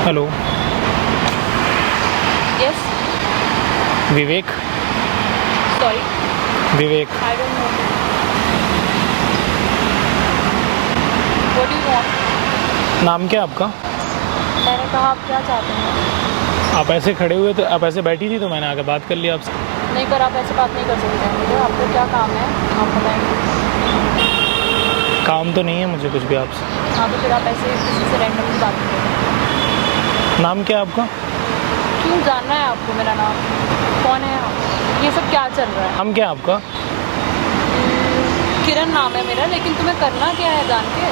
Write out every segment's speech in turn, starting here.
Hello. Yes. Vivek. Sorry. Vivek. I don't know. What do you want? नाम क्या आपका? मैंने कहा आप क्या चाहते हैं? आप ऐसे खड़े हुए तो आप ऐसे बैठी थी तो मैंने आके बात कर लिया आपसे। नहीं, पर आप ऐसे बात नहीं कर सकते हैं मुझे। आपको क्या काम है आप बताएंगे। काम तो नहीं है मुझे कुछ भी आपसे। हाँ, तो फिर आप ऐसे किसी से रैंडमली बात करें। नाम क्या है आपका? क्यों जानना है आपको मेरा नाम? कौन है आप? ये सब क्या चल रहा है? नाम क्या है आपका? किरण नाम है मेरा, लेकिन तुम्हें करना क्या है जान के?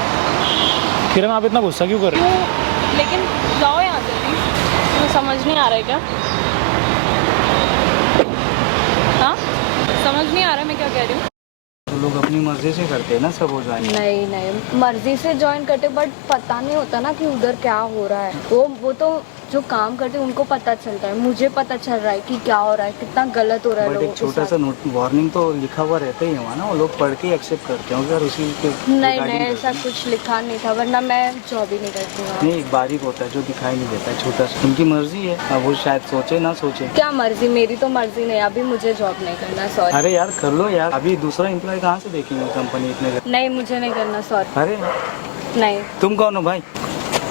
किरण, आप इतना गुस्सा क्यों कर रहे क्यों? लेकिन जाओ यहाँ जल्दी। तुम्हें समझ नहीं आ रहा है क्या? हाँ, समझ नहीं आ रहा है मैं क्या कह रही हूँ? तो लोग अपनी मर्जी से करते हैं ना सब हो जाए। नहीं, मर्जी से ज्वाइन करते, बट पता नहीं होता ना कि उधर क्या हो रहा है। वो तो जो काम करते हैं उनको पता चलता है। मुझे पता चल रहा है कि क्या हो रहा है, कितना गलत हो रहा है बट लोगों एक के छोटा साथ। सा नोट वार्निंग तो लिखा हुआ रहता ही है वहाँ ना, वो लोग पढ़ के एक्सेप्ट करते हैं अगर उसी के नहीं, regarding ऐसा करते कुछ लिखा नहीं था, वरना मैं जॉब ही नहीं करती हैं। वहाँ। नहीं, एक बारीक होता है जो दिखाई नहीं देता है, छोटा सा। उनकी मर्जी है, अब वो शायद सोचे ना सोचे। क्या मर्जी? मेरी तो मर्जी नहीं, अभी मुझे जॉब नहीं करना। सॉरी। अरे यार कर लो यार, अभी दूसरा एम्प्लॉय कहाँ से देखेंगे कंपनी इतने। नहीं, मुझे नहीं करना। सॉरी। अरे नहीं। तुम कौन हो भाई?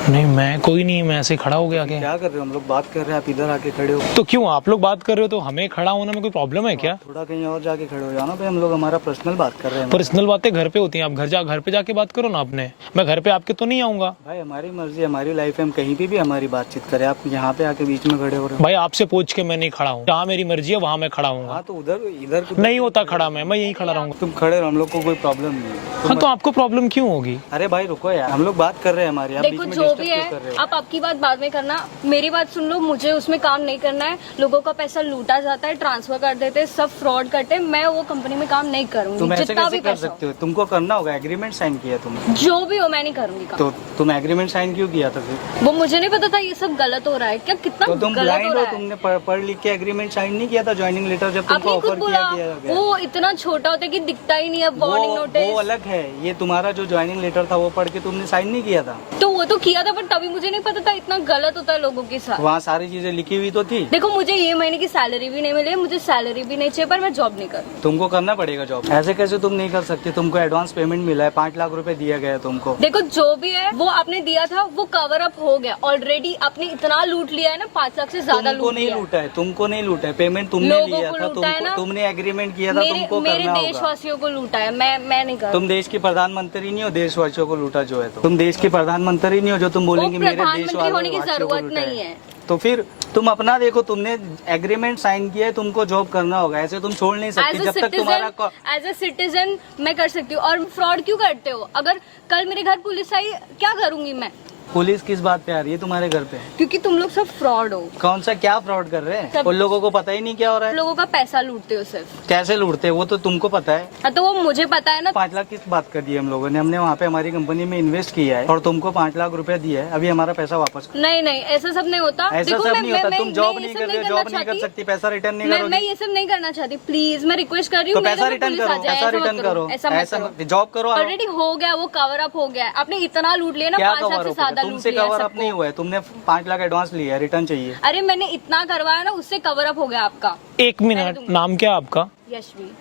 नहीं, मैं कोई नहीं, मैं ऐसे खड़ा हो गया आके। क्या कर रहे हो? हम लोग बात कर रहे हैं, आप इधर आके खड़े हो। तो क्यों आप लोग बात कर रहे हो तो हमें खड़ा होने में कोई प्रॉब्लम है क्या? थोड़ा कहीं और जाके खड़े हो जाओ ना भाई, हम लोग हमारा पर्सनल बात कर रहे हैं। पर्सनल बातें घर पे होती हैं, आप घर पे जाके बात करो ना अपने। मैं घर पे आपके तो नहीं आऊंगा भाई, हमारी मर्जी, हमारी लाइफ है, हम कहीं पे भी हमारी बातचीत करें। आप यहाँ पे आके बीच में खड़े हो रहे हो। भाई। आपसे पूछ के मैं नहीं खड़ा हूँ, जहाँ मेरी मर्जी है वहाँ मैं खड़ा हूँ। हाँ तो उधर इधर नहीं होता खड़ा, मैं यहीं खड़ा रहूंगा। तुम खड़े रहो, हम लोग को कोई प्रॉब्लम नहीं है। हाँ, तो आपको प्रॉब्लम क्यों होगी? अरे भाई रुको यार, हम लोग बात कर रहे हैं हमारी, आप बीच देखो, में जो डिस्टर्ब भी क्यों है कर रहे हो? आप आपकी बात बाद में करना, मेरी बात सुन लो। मुझे उसमें काम नहीं करना है। लोगों का पैसा लूटा जाता है, ट्रांसफर कर देते हैं, सब फ्रॉड करते हैं। मैं वो कंपनी में काम नहीं तुम करूंगी, ऐसे जितना कैसे भी कर पैसा सकते हो? तुमको करना होगा, एग्रीमेंट साइन किया तुमने। हो। जो भी हो, मैं नहीं करूंगी काम। तो तुम एग्रीमेंट साइन क्यों किया था फिर? वो मुझे नहीं पता था ये सब गलत हो रहा है। क्या कितना तो तुम गलत ब्लाइंड हो हो, रहा है? तुमने पढ़ लिख के एग्रीमेंट साइन नहीं किया था, ज्वाइनिंग लेटर जब तुमको आपने खुद ऑफर बोला किया गया। वो इतना छोटा होता है कि दिखता ही नहीं है। वार्निंग वो नोटिस अलग है, ये तुम्हारा जो ज्वाइनिंग लेटर था वो पढ़ के तुमने साइन नहीं किया था। तो वो तो किया था, पर तभी मुझे नहीं पता था इतना गलत होता है लोगों के साथ। वहाँ सारी चीजें लिखी हुई तो थी। देखो, मुझे ये महीने की सैलरी भी नहीं मिली है, मुझे सैलरी भी नहीं चाहिए, पर मैं जॉब नहीं करूँ। तुमको करना पड़ेगा जॉब। ऐसे कैसे तुम नहीं कर सकते? तुमको एडवांस पेमेंट मिला है, 5 लाख रुपए दिया गया है तुमको। देखो, जो भी है वो आपने दिया था, वो कवर अप हो गया ऑलरेडी। आपने इतना लूट लिया है ना, 5 लाख से ज्यादा तुमको लूट नहीं लिया है। लूटा है, तुमको नहीं लूटा है, पेमेंट तुमने लोगों लिया को था, लूटा है ना। तुमने एग्रीमेंट किया था, मेरे तुमको मेरे करना होगा। देशवासियों को लूटा है। मैं नहीं कर। तुम देश की प्रधानमंत्री नहीं हो, देशवासियों को लूटा जो है। तो तुम देश की प्रधानमंत्री नहीं हो जो तुम बोलेंगे मेरे देश प्रधानमंत्री होने की वासियों को जरूरत लूटा नहीं है। है। तो फिर तुम अपना देखो, तुमने एग्रीमेंट साइन किया है, तुमको जॉब करना होगा। ऐसे तुम छोड़ नहीं सकती जब तक तुम्हारा एज ए सिटीजन मैं कर सकती हूँ। और फ्रॉड क्यों करते हो? अगर कल मेरे घर पुलिस आई, क्या करूंगी मैं? पुलिस किस बात पे आ रही है तुम्हारे घर पे? क्योंकि तुम लोग सब फ्रॉड हो। कौन सा क्या फ्रॉड कर रहे हैं? सब- उन लोगों को पता ही नहीं क्या हो रहा है। लोगों का पैसा लूटते हो सिर्फ। कैसे लूटते हैं वो तो तुमको पता है। हाँ, तो वो मुझे पता है ना। 5 लाख किस बात कर दी हम लोगों ने? हमने वहाँ पे हमारी कंपनी में इन्वेस्ट किया है और तुमको 5 लाख रुपया दिया है। अभी हमारा पैसा वापस करो। नहीं, ऐसा सब नहीं होता। ऐसा देखो, सब मैं- नहीं होता। मैं- तुम मैं जॉब ये नहीं सब कर रहे हो, करना जॉब नहीं कर चाहती। सकती, पैसा रिटर्न नहीं मैं करोगी। ये सब नहीं करना चाहती। प्लीज, मैं रिक्वेस्ट कर रही तो हूँ। पैसा रिटर्न करो, पैसा रिटर्न करो, ऐसा जॉब करो। ऑलरेडी हो गया, वो कवर अप हो गया। आपने इतना लूट लिया ना, क्या 5 लाख कवर से अप? ज्यादा लूट तुमसे लिया कवर अप सबको। नहीं हुआ है, तुमने 5 लाख एडवांस लिया है, रिटर्न चाहिए। अरे मैंने इतना करवाया ना, उससे कवर अप हो गया आपका। 1 मिनट, नाम क्या है आपका? यशवी।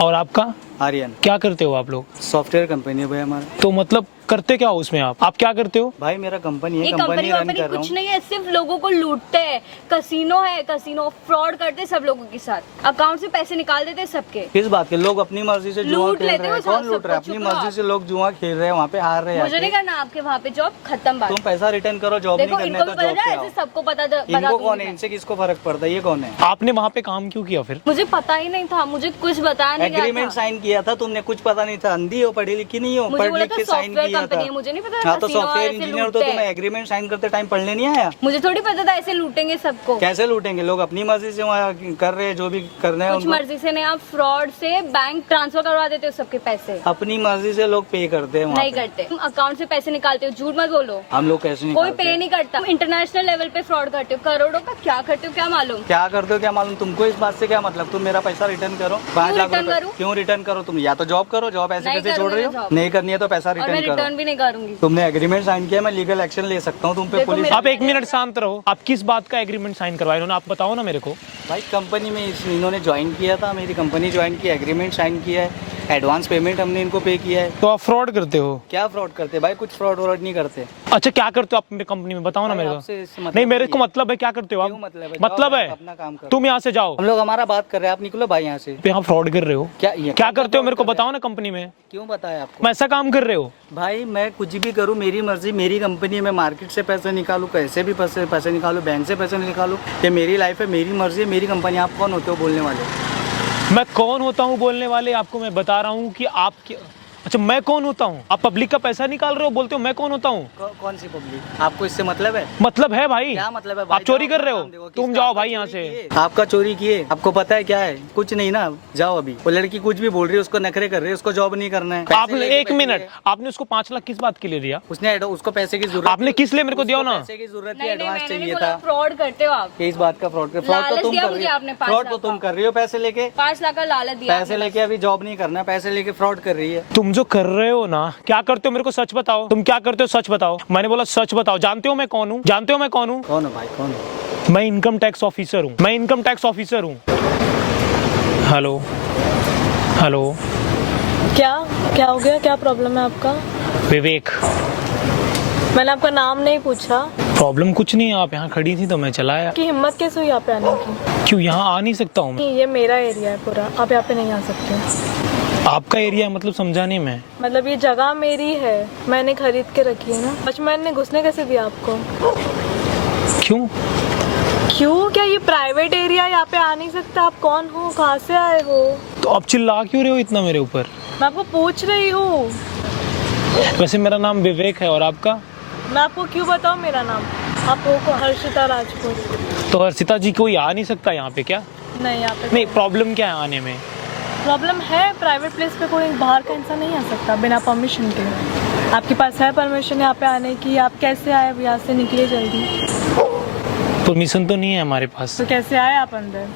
और आपका? आर्यन। क्या करते हो आप लोग? सॉफ्टवेयर कंपनी है भाई हमारा। तो मतलब करते क्या हो उसमें? आप क्या करते हो? भाई मेरा कंपनी ये है, कंपनी कंपनी रन वंपनी कर रहा कुछ हूँ। नहीं है, सिर्फ लोगों को लूटते हैं। कसीनो है, कसीनो फ्रॉड करते हैं सब लोगों के साथ। अकाउंट से पैसे निकाल देते हैं सबके। किस बात के? लोग अपनी मर्जी से जुआ लूट खेल लेते रहे हो हैं। सब- कौन लूट रहा है? सबको अपनी चुप मर्जी रहो। से लोग जुआ खेल रहे हैं, वहाँ पे हार रहे हैं। मुझे नहीं करना आपके वहाँ पे जॉब, खत्म बात। तुम पैसा रिटर्न करो, जॉब देखो, नहीं करना इनको है भी तो पता जॉब है, पे ऐसे आओ। सबको बता इनको दूंगी कौन है? मैं। इनसे किसको फर्क पड़ता है? ये कौन है? आपने वहाँ पे काम क्यों किया फिर? मुझे पता ही नहीं था, मुझे कुछ बताया नहीं गया एग्रीमेंट था। साइन किया था तुमने, कुछ पता नहीं था? अंधी हो, पढ़ी लिखी नहीं हो? मुझे पढ़ बोला लिख था के साइन सॉफ्टवेयर किया कंपनी है, था। मुझे नहीं पता हाँ तो कसीनो सॉफ्टवेयर ऐसे इंजीनियर तो लूटते तुम्हें हैं। एग्रीमेंट साइन करते टाइम पढ़ने नहीं आया? मुझे थोड़ी पता था ऐसे लूटेंगे सबको। कैसे लूटेंगे? लोग अपनी मर्जी से वहाँ कर रहे हैं, जो भी करना है कुछ उनको। मर्जी से नहीं, आप फ्रॉड से बैंक ट्रांसफर करवा देते हो सबके पैसे। अपनी मर्जी से लोग पे करते हैं वहाँ नहीं पे। करते। तुम अकाउंट से पैसे निकालते हो, झूठ मत बोलो। हम लोग कैसे कोई निकालते पे हैं? नहीं करता। इंटरनेशनल लेवल पे फ्रॉड करते हो, करोड़ों का क्या करते हो क्या मालूम। क्या करते हो क्या मालूम? तुमको इस बात से क्या मतलब? तुम मेरा पैसा रिटर्न करो, 5 लाख रिटर्न रुपए करूं? क्यों रिटर्न करो? तुम या तो जॉब करो, जॉब ऐसे नहीं कैसे छोड़ रही करूंगी हो? job। नहीं करनी है तो पैसा और मैं रिटर्न रिटर्न जॉइन भी नहीं करूंगी। तुमने एग्रीमेंट साइन किया, मैं लीगल एक्शन ले सकता हूँ तुम पे। देखो, पुलिस आप 1 मिनट शांत रहो। आप किस बात का एग्रीमेंट साइन करवाए इन्होंने, आप बताओ ना मेरे को। भाई कंपनी में इन्होंने ज्वाइन किया था, मेरी कंपनी ज्वाइन की, एग्रीमेंट साइन किया है, एडवांस पेमेंट हमने इनको पे किया है। तो आप फ्रॉड करते हो? क्या फ्रॉड करते भाई? कुछ फ्रॉड व्रॉड नहीं करते। अच्छा क्या करते हो आप मेरे कंपनी में, बताओ ना भाई, मेरे आपसे को। इससे मतलब नहीं मेरे को नहीं है। मतलब है, क्या करते हो क्यों आप? मतलब है? मतलब जाओ, है अपना काम करो। तुम यहाँ से जाओ। हम लोग हमारा बात कर रहे हैं, आप निकलो भाई यहाँ से। यहाँ फ्रॉड कर रहे हो? क्या करते हो मेरे को बताओ ना कंपनी में। क्यों बताया आपको? मैं ऐसा काम कर रहे हो? भाई मैं कुछ भी करूँ, मेरी मर्जी, मेरी कंपनी है, मैं मार्केट से पैसे निकालूँ, कैसे भी पैसे निकालूँ, बैंक से पैसे निकालूँ, ये मेरी लाइफ है, मेरी मर्जी है, मेरी कंपनी। आप कौन होते हो बोलने वाले? मैं कौन होता हूँ बोलने वाले? आपको मैं बता रहा हूँ कि आप अच्छा मैं कौन होता हूँ? आप पब्लिक का पैसा निकाल रहे हो, बोलते हो मैं कौन होता हूँ? कौन सी पब्लिक? आपको इससे मतलब है? मतलब है भाई। क्या मतलब है भाई? आप चोरी जाओ, कर रहे काम देखो, हो, किसका तुम जाओ आपका भाई यहाँ चोरी से। किए? आपका चोरी किए? आपको पता है क्या है? कुछ नहीं ना, जाओ अभी। वो लड़की कुछ भी बोल रही है, उसको नखरे कर रही है, उसको जॉब नहीं करना है। आपने पैसे लेके 1 बैठी मिनट, है। आपने उसको 5 लाख किस बात के लिए दिया? उसने उसको पैसे की जरूरत आपने किस लिए मेरे को दिया उसको ना? पैसे की जरूरत थी, नहीं नहीं, एडवांस मैंने नहीं चाहिए बोला था। फ्रॉड करते हो आप। किस बात का फ्रॉड? फ्रॉड तो लालच तुम दिया कर मुझे रही हो। आपने 5 फ्रॉड लाख तो तुम का। कर रही हो पैसे लेके। 5 लाख का लालच दिया पैसे आपने लेके अभी जॉब नहीं करना, पैसे लेके फ्रॉड कर रही है। तुम जो कर रहे हो ना, क्या करते हो मेरे को सच बताओ। तुम क्या करते हो सच बताओ। मैंने बोला सच बताओ। जानते हो मैं कौन हूँ? जानते हो मैं कौन हूँ? कौन हो भाई, कौन हो? मैं इनकम टैक्स ऑफिसर हूँ। मैं इनकम टैक्स ऑफिसर हूँ। Hello hello. क्या क्या हो गया? क्या प्रॉब्लम है आपका? विवेक। मैंने आपका नाम नहीं पूछा। प्रॉब्लम कुछ नहीं है, आप यहाँ खड़ी थी तो मैं चला आया। की हिम्मत कैसे हुई यहाँ पे आने की? क्यों यहाँ आ नहीं सकता हूँ मैं? नहीं, ये मेरा एरिया है पूरा, आप यहाँ पे नहीं आ सकते। आपका एरिया है मतलब समझा नहीं मैं। मतलब ये जगह मेरी है, मैंने खरीद के रखी है ना। वॉचमैन ने घुसने कैसे दिया आपको? क्यों? क्यों? क्या ये प्राइवेट एरिया, यहाँ पे आ नहीं सकता? आप कौन हो, कहाँ से आए हो? तो आप चिल्ला क्यों रहे हो इतना मेरे ऊपर? मैं आपको पूछ रही हूँ। वैसे मेरा नाम विवेक है, और आपका? मैं आपको क्यों बताऊँ मेरा नाम? आप हो को हर्षिता राजपूत। तो हर्षिता जी कोई आ नहीं सकता यहाँ पे क्या? नहीं, यहाँ पे नहीं, प्रॉब्लम क्या है आने में? प्रॉब्लम है, प्राइवेट प्लेस पे कोई बाहर का इंसान नहीं आ सकता बिना परमिशन के। आपके पास है परमिशन यहाँ पे आने की? आप कैसे आए? यहाँ से निकले जल्दी। परमिशन तो नहीं है हमारे पास। तो कैसे आए आप अंदर?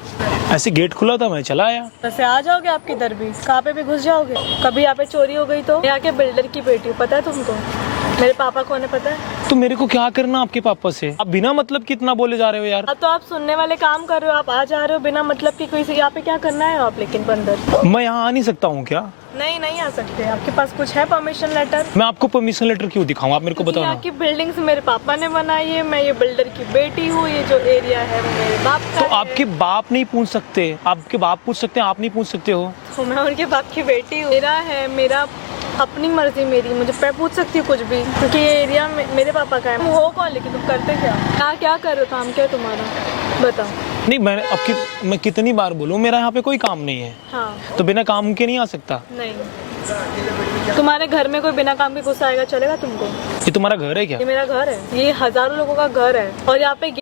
ऐसे गेट खुला था, मैं चला आया। वैसे आ जाओगे आप किधर भी, कहाँ पे भी घुस जाओगे। कभी यहाँ पे चोरी हो गई तो? यहाँ के बिल्डर की बेटी हूँ, पता है तुमको? मेरे पापा कौन है पता है? तो मेरे को क्या करना आपके पापा से? आप बिना मतलब कितना बोले जा रहे हो यार। अब तो आप सुनने वाले काम कर रहे हो, आप आ जा रहे हो बिना मतलब की। कोई से यहाँ पे क्या करना है आप? लेकिन अंदर मैं यहाँ आ नहीं सकता हूँ क्या? नहीं, नहीं आ सकते। आपके पास कुछ है परमिशन लेटर? मैं आपको परमिशन लेटर क्यों दिखाऊं? आप मेरे को बताओ यहाँ ना। की बिल्डिंग्स मेरे पापा ने बनाई है, मैं ये बिल्डर की बेटी हूँ। ये जो एरिया है वो मेरे बाप का तो है। आपके बाप नहीं पूछ सकते? आपके बाप पूछ सकते हैं, आप नहीं पूछ सकते हो? तो मैं उनके बाप की बेटी हूँ। मेरा है, मेरा अपनी मर्जी मेरी, मुझे मैं पूछ सकती हूँ कुछ भी, क्योंकि ये एरिया मेरे पापा का है। तुम हो कौन? लेकिन तुम करते क्या क्या कर रहे हो? काम क्या है तुम्हारा बताओ? नहीं, मैं कितनी बार बोलूँ, मेरा यहाँ पे कोई काम नहीं है। हाँ, तो बिना काम के नहीं आ सकता। नहीं। तुम्हारे घर में कोई बिना काम के घुस आएगा, चलेगा तुमको? ये तुम्हारा घर है क्या? ये मेरा घर है, ये हजारों लोगों का घर है। और यहाँ पे